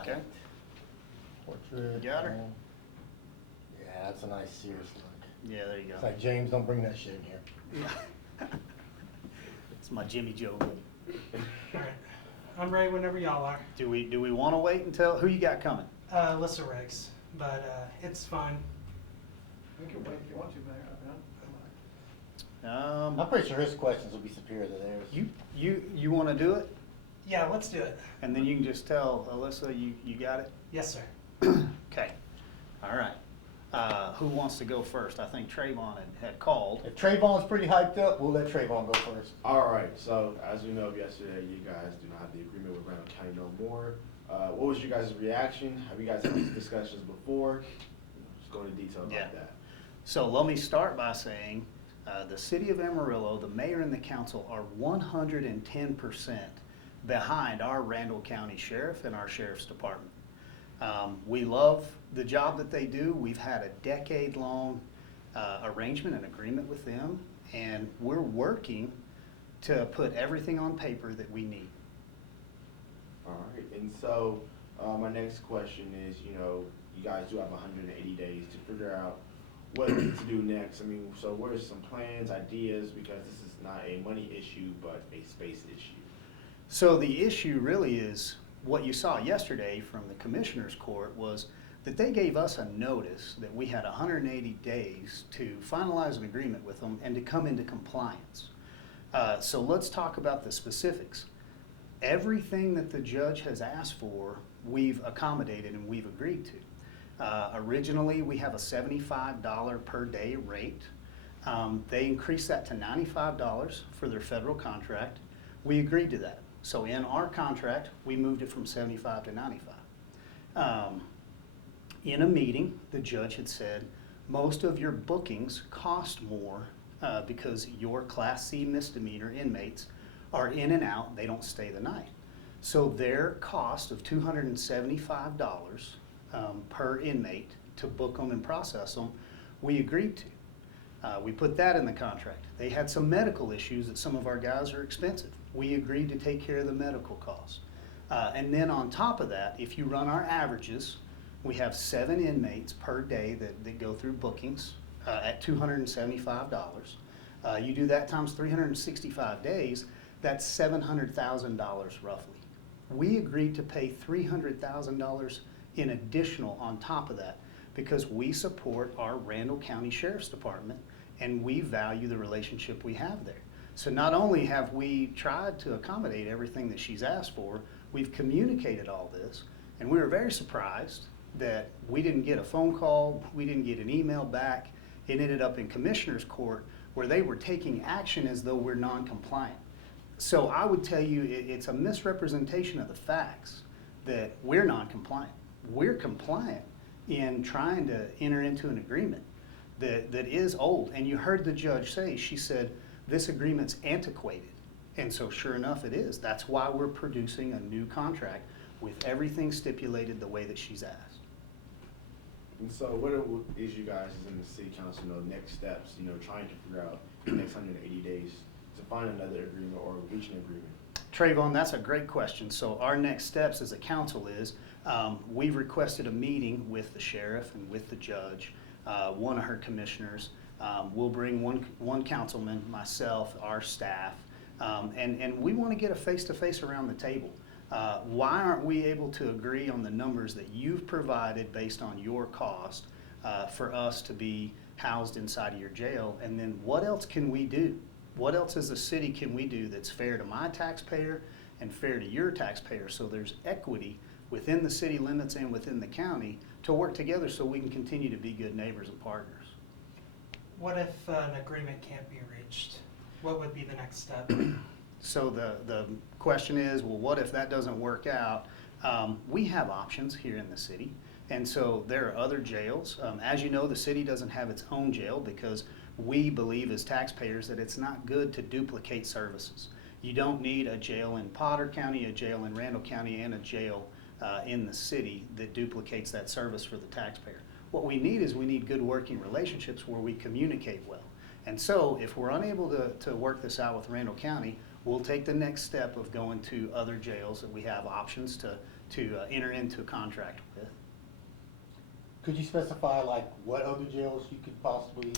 got Okay. it. Portrait. Got her? Yeah, that's a nice serious look. Yeah, there you go. It's like, James, don't bring that shit in here. It's my Jimmy Joe. Alright, I'm ready whenever y'all are. Do we want to wait until, who you got coming? Alyssa Riggs, but it's fine. We can wait if you want to, Mayor. I'm pretty sure his questions will be superior to theirs. You want to do it? Yeah, let's do it. And then you can just tell Alyssa you got it? Yes, sir. Okay, all right. Who wants to go first? I think Trayvon had called. If Trayvon's pretty hyped up, we'll let Trayvon go first. All right, so as we know yesterday, you guys do not have the agreement with Randall County no more. What was your guys' reaction? Have you guys had these discussions before? Just go into detail about that. So let me start by saying the city of Amarillo, the mayor and the council are 110% behind our Randall County Sheriff and our Sheriff's Department. We love the job that they do. We've had a decade-long arrangement and agreement with them, and we're working to put everything on paper that we need. All right, and so my next question is, you guys do have 180 days to figure out what to do next. I mean, so what are some plans, ideas, because this is not a money issue, but a space issue? So the issue really is what you saw yesterday from the Commissioner's Court was that they gave us a notice that we had 180 days to finalize an agreement with them and to come into compliance. So let's talk about the specifics. Everything that the judge has asked for, we've accommodated and we've agreed to. Originally, we have a $75 per day rate. They increased that to $95 for their federal contract. We agreed to that. So in our contract, we moved it from 75 to 95. In a meeting, the judge had said, most of your bookings cost more because your Class C misdemeanor inmates are in and out, they don't stay the night. So their cost of $275 per inmate to book them and process them, we agreed to. We put that in the contract. They had some medical issues that some of our guys are expensive. We agreed to take care of the medical costs. And then on top of that, if you run our averages, we have 7 inmates per day that go through bookings at $275. You do that times 365 days, that's $700,000 roughly. We agreed to pay $300,000 in additional on top of that because we support our Randall County Sheriff's Department and we value the relationship we have there. So not only have we tried to accommodate everything that she's asked for, we've communicated all this, and we were very surprised that we didn't get a phone call, we didn't get an email back. It ended up in Commissioner's Court where they were taking action as though we're non-compliant. So I would tell you it's a misrepresentation of the facts that we're non-compliant. We're compliant in trying to enter into an agreement that is old. And you heard the judge say, she said, this agreement's antiquated. And so sure enough it is. That's why we're producing a new contract with everything stipulated the way that she's asked. And so what is you guys in the city council, next steps, trying to figure out the next 180 days to find another agreement or reach an agreement? Trayvon, that's a great question. So our next steps as a council is we've requested a meeting with the sheriff and with the judge, one of her commissioners. We'll bring one councilman, myself, our staff, and we want to get a face-to-face around the table. Why aren't we able to agree on the numbers that you've provided based on your cost for us to be housed inside of your jail? And then what else can we do? What else as a city can we do that's fair to my taxpayer and fair to your taxpayer so there's equity within the city limits and within the county to work together so we can continue to be good neighbors and partners? What if an agreement can't be reached? What would be the next step? So the question is, well, what if that doesn't work out? We have options here in the city, and so there are other jails. As you know, the city doesn't have its own jail because we believe as taxpayers that it's not good to duplicate services. You don't need a jail in Potter County, a jail in Randall County, and a jail in the city that duplicates that service for the taxpayer. What we need is we need good working relationships where we communicate well. And so if we're unable to work this out with Randall County, we'll take the next step of going to other jails that we have options to enter into a contract with. Could you specify like what other jails you could possibly?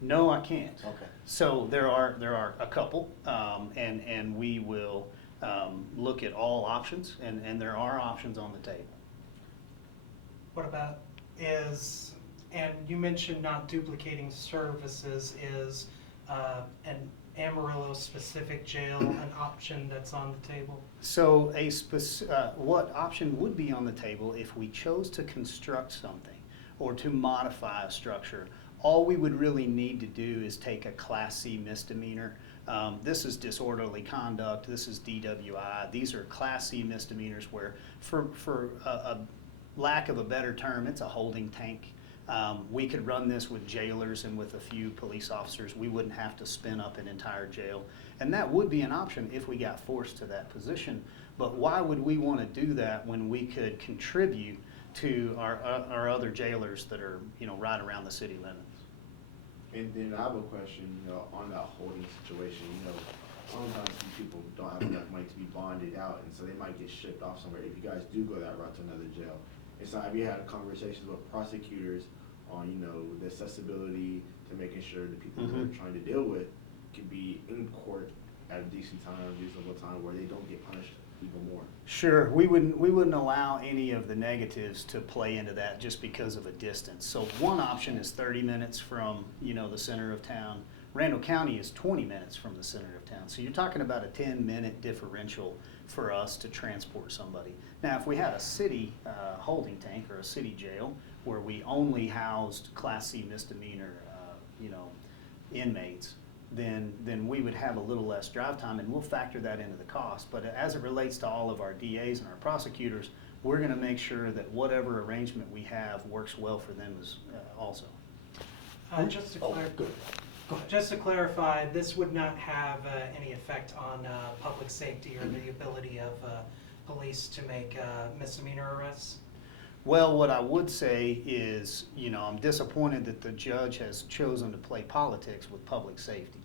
No, I can't. Okay. So there are a couple, and we will look at all options, and there are options on the table. What about and you mentioned not duplicating services, is an Amarillo specific jail an option that's on the table? So what option would be on the table if we chose to construct something or to modify a structure? All we would really need to do is take a Class C misdemeanor. This is disorderly conduct, this is DWI. These are Class C misdemeanors where, for a lack of a better term, it's a holding tank. We could run this with jailers and with a few police officers. We wouldn't have to spin up an entire jail. And that would be an option if we got forced to that position. But why would we want to do that when we could contribute to our other jailers that are, right around the city limits? And then I have a question, on that holding situation, sometimes these people don't have enough money to be bonded out, and so they might get shipped off somewhere if you guys do go that route to another jail. And so have you had conversations with prosecutors on, the accessibility to making sure the people who are trying to deal with can be in court at a decent time, reasonable time, where they don't get punished even more? Sure, we wouldn't allow any of the negatives to play into that just because of a distance. So one option is 30 minutes from, the center of town. Randall County is 20 minutes from the center of town. So you're talking about a 10-minute differential for us to transport somebody. Now, if we had a city holding tank or a city jail where we only housed Class C misdemeanor, inmates, then we would have a little less drive time, and we'll factor that into the cost. But as it relates to all of our DAs and our prosecutors, we're going to make sure that whatever arrangement we have works well for them as also. Just to Oh, clarify. good. Go ahead. Just to clarify, this would not have any effect on public safety or the ability of police to make misdemeanor arrests? Well, what I would say is, I'm disappointed that the judge has chosen to play politics with public safety.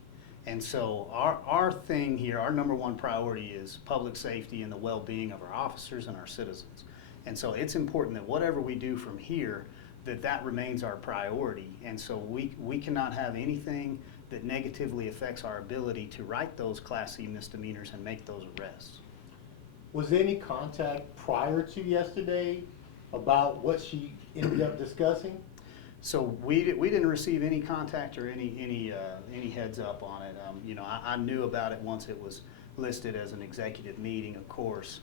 And so our thing here, our number one priority is public safety and the well-being of our officers and our citizens. And so it's important that whatever we do from here, that remains our priority. And so we cannot have anything that negatively affects our ability to write those Class C misdemeanors and make those arrests. Was there any contact prior to yesterday about what she ended up discussing? So we didn't receive any contact or any heads up on it. I knew about it once it was listed as an executive meeting, of course,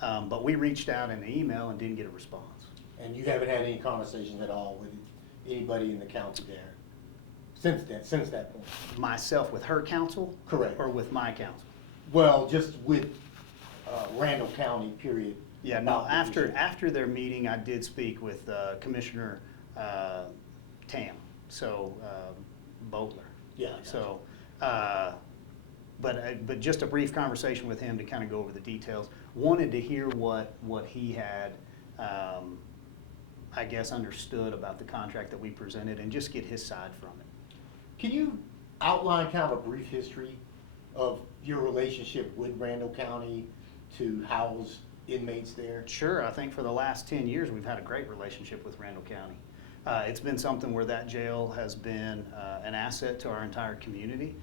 but we reached out in an email and didn't get a response. And you haven't had any conversations at all with anybody in the county there since that point? Myself with her counsel? Correct. Or with my counsel? Well, just with Randall County, period. Yeah, no, after their meeting, I did speak with Commissioner Tam, Bowler. Yeah. So, but just a brief conversation with him to kind of go over the details. Wanted to hear what he had, I guess, understood about the contract that we presented and just get his side from it. Can you outline kind of a brief history of your relationship with Randall County to house inmates there? Sure, I think for the last 10 years, we've had a great relationship with Randall County. It's been something where that jail has been an asset to our entire community.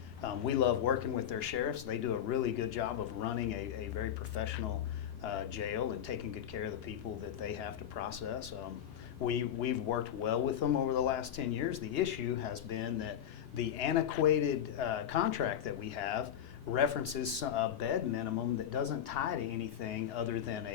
We love working with their sheriffs. They do a really good job of running a very professional jail and taking good care of the people that they have to process. We've worked well with them over the last 10 years. The issue has been that the antiquated contract that we have references a bed minimum that doesn't tie to anything other than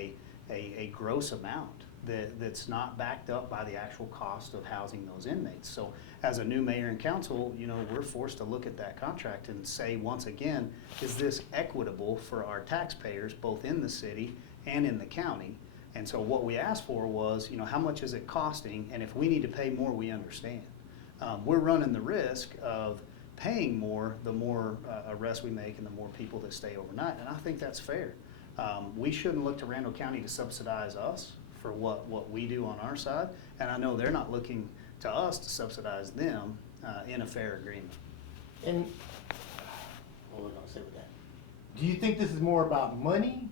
a gross amount that's not backed up by the actual cost of housing those inmates. So as a new mayor and council, we're forced to look at that contract and say, once again, is this equitable for our taxpayers, both in the city and in the county? And so what we asked for was, how much is it costing? And if we need to pay more, we understand. We're running the risk of paying more the more arrests we make and the more people that stay overnight, and I think that's fair. We shouldn't look to Randall County to subsidize us for what we do on our side, and I know they're not looking to us to subsidize them in a fair agreement. And what was I going to say with that? Do you think this is more about money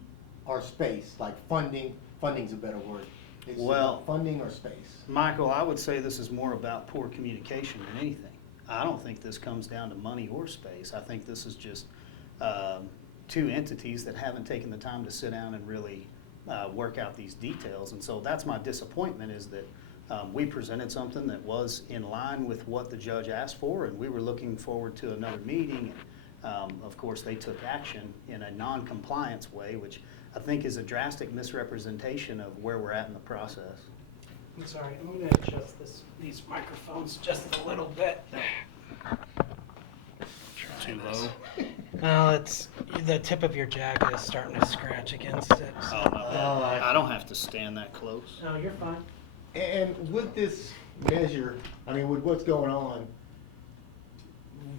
or space, like funding funding's a better word. Is it Well- about funding or space? Michael, I would say this is more about poor communication than anything. I don't think this comes down to money or space. I think this is just two entities that haven't taken the time to sit down and really work out these details. And so that's my disappointment, is that we presented something that was in line with what the judge asked for, and we were looking forward to another meeting. And of course, they took action in a non-compliance way, which I think is a drastic misrepresentation of where we're at in the process. I'm sorry, I'm gonna adjust these microphones just a little bit. Too low? Well, it's, the tip of your jacket is starting to scratch against it. So. I don't have to stand that close. No, you're fine. And with this measure, I mean, with what's going on,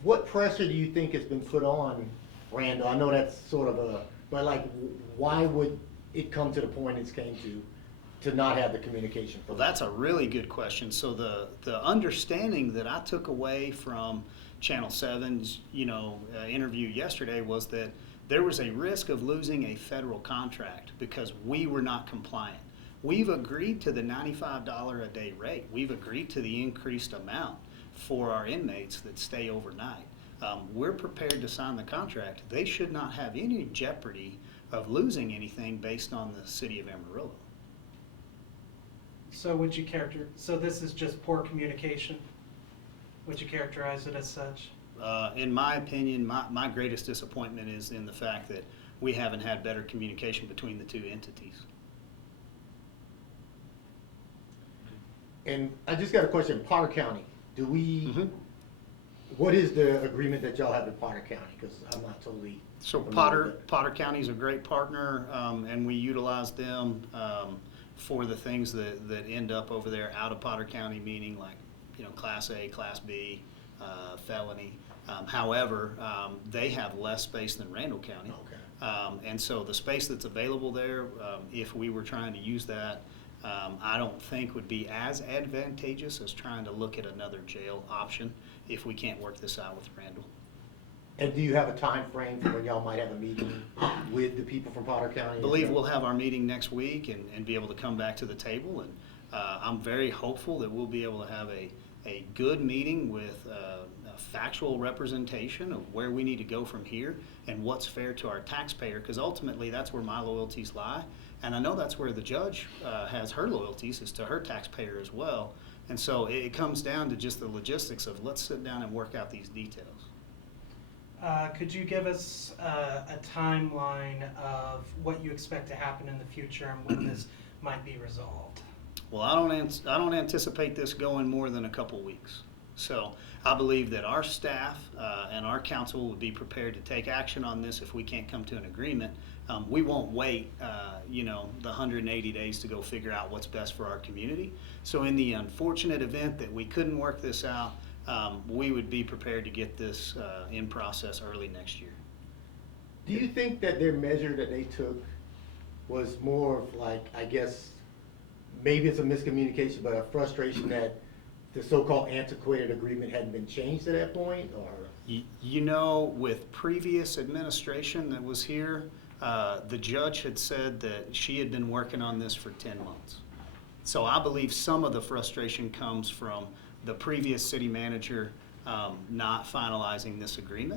what pressure do you think has been put on Randall? I know that's sort of but like, why would it come to the point it's came to not have the communication? Well, that's a really good question. So the understanding that I took away from Channel 7's, interview yesterday was that there was a risk of losing a federal contract because we were not compliant. We've agreed to the $95 a day rate. We've agreed to the increased amount for our inmates that stay overnight. We're prepared to sign the contract. They should not have any jeopardy of losing anything based on the city of Amarillo. So so this is just poor communication? Would you characterize it as such? In my opinion, my greatest disappointment is in the fact that we haven't had better communication between the two entities. And I just got a question, Potter County, what is the agreement that y'all have with Potter County? Because I'm not totally. So familiar with it. Potter County is a great partner, and we utilize them for the things that end up over there out of Potter County, meaning like, Class A, Class B, felony. However, they have less space than Randall County. Okay. And so the space that's available there, if we were trying to use that, I don't think would be as advantageous as trying to look at another jail option if we can't work this out with Randall. And do you have a time frame for when y'all might have a meeting with the people from Potter County? I believe we'll have our meeting next week and be able to come back to the table. And I'm very hopeful that we'll be able to have a good meeting with a factual representation of where we need to go from here and what's fair to our taxpayer, because ultimately that's where my loyalties lie. And I know that's where the judge has her loyalties, is to her taxpayer as well. And so it comes down to just the logistics of let's sit down and work out these details. Could you give us a timeline of what you expect to happen in the future and when this might be resolved? Well, I don't anticipate this going more than a couple weeks. So I believe that our staff and our council would be prepared to take action on this if we can't come to an agreement. We won't wait, the 180 days to go figure out what's best for our community. So in the unfortunate event that we couldn't work this out, we would be prepared to get this in process early next year. Do you think that their measure that they took was more of like, I guess, maybe it's a miscommunication, but a frustration that the so-called antiquated agreement hadn't been changed at that point, or? With previous administration that was here, the judge had said that she had been working on this for 10 months. So I believe some of the frustration comes from the previous city manager not finalizing this agreement.